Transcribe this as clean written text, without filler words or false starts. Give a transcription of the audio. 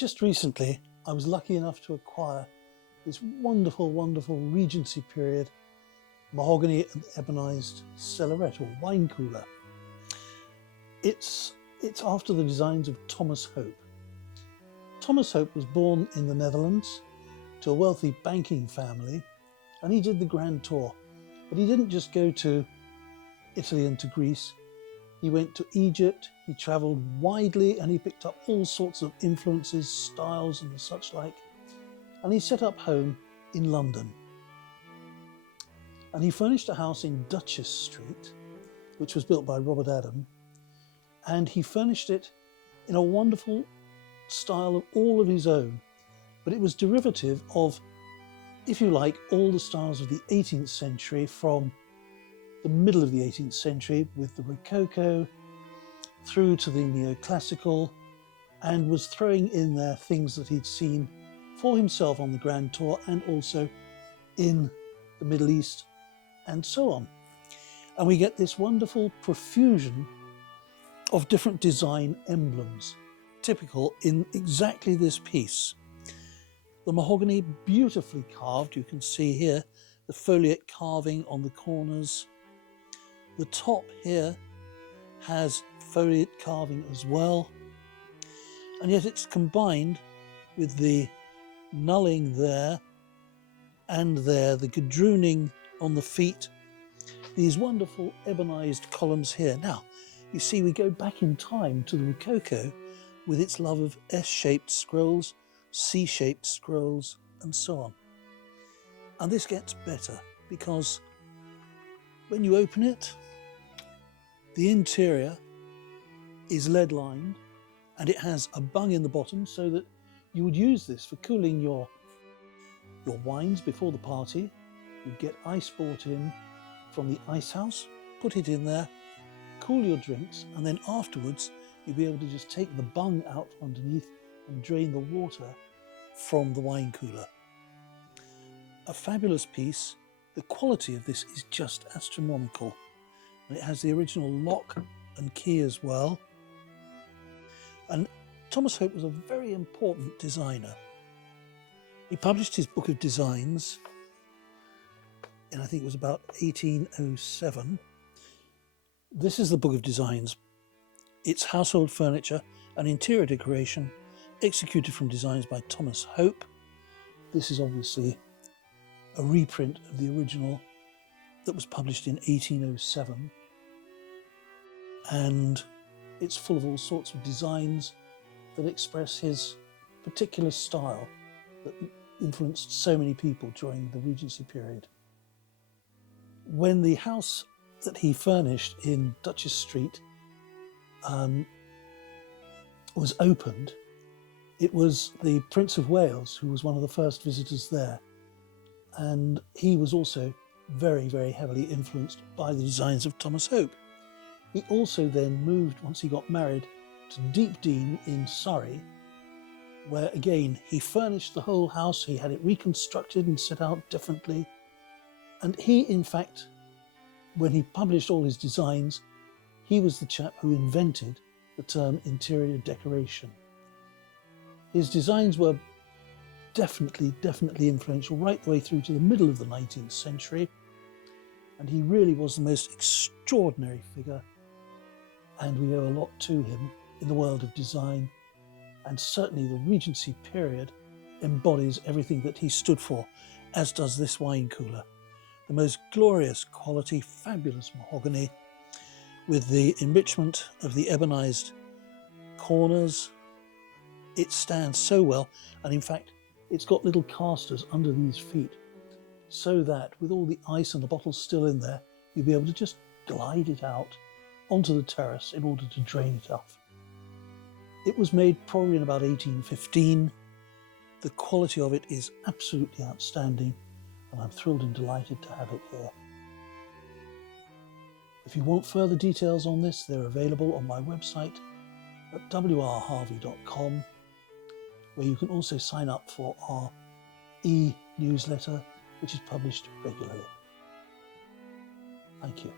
Just recently, I was lucky enough to acquire this wonderful, wonderful Regency period mahogany and ebonized cellaret or wine cooler. It's after the designs of Thomas Hope. Thomas Hope was born in the Netherlands to a wealthy banking family, and he did the grand tour. But he didn't just go to Italy and to Greece. He went to Egypt, he travelled widely, and he picked up all sorts of influences, styles and such like. And he set up home in London. And he furnished a house in Duchess Street, which was built by Robert Adam. And he furnished it in a wonderful style of all of his own. But it was derivative of, if you like, all the styles of the 18th century, from the middle of the 18th century with the Rococo through to the neoclassical, and was throwing in there things that he'd seen for himself on the grand tour and also in the Middle East and so on. And we get this wonderful profusion of different design emblems, typical in exactly this piece. The mahogany beautifully carved, you can see here the foliate carving on the corners. The top here has foliate carving as well, and yet it's combined with the nulling there and there, the gadrooning on the feet, these wonderful ebonized columns here. Now, you see, we go back in time to the Rococo with its love of S-shaped scrolls, C-shaped scrolls, and so on. And this gets better because when you open it, the interior is lead lined and it has a bung in the bottom so that you would use this for cooling your wines before the party. You'd get ice brought in from the ice house, put it in there, cool your drinks, and then afterwards you'd be able to just take the bung out from underneath and drain the water from the wine cooler. A fabulous piece. The quality of this is just astronomical. And it has the original lock and key as well. And Thomas Hope was a very important designer. He published his book of designs in, I think it was about 1807. This is the book of designs. It's household furniture and interior decoration, executed from designs by Thomas Hope. This is obviously a reprint of the original that was published in 1807. And it's full of all sorts of designs that express his particular style that influenced so many people during the Regency period. When the house that he furnished in Duchess Street was opened, it was the Prince of Wales who was one of the first visitors there. And he was also very, very heavily influenced by the designs of Thomas Hope. He also then moved, once he got married, to Deepdene in Surrey, where again he furnished the whole house. He had it reconstructed and set out differently. And he, in fact, when he published all his designs, he was the chap who invented the term interior decoration. His designs were definitely influential right the way through to the middle of the 19th century. And he really was the most extraordinary figure. And we owe a lot to him in the world of design. And certainly the Regency period embodies everything that he stood for, as does this wine cooler. The most glorious quality, fabulous mahogany, with the enrichment of the ebonized corners. It stands so well, and in fact, it's got little casters under these feet, so that with all the ice and the bottles still in there, you'll be able to just glide it out onto the terrace in order to drain it off. It was made probably in about 1815. The quality of it is absolutely outstanding, and I'm thrilled and delighted to have it here. If you want further details on this, they're available on my website at wrharvey.com, where you can also sign up for our e-newsletter, which is published regularly. Thank you.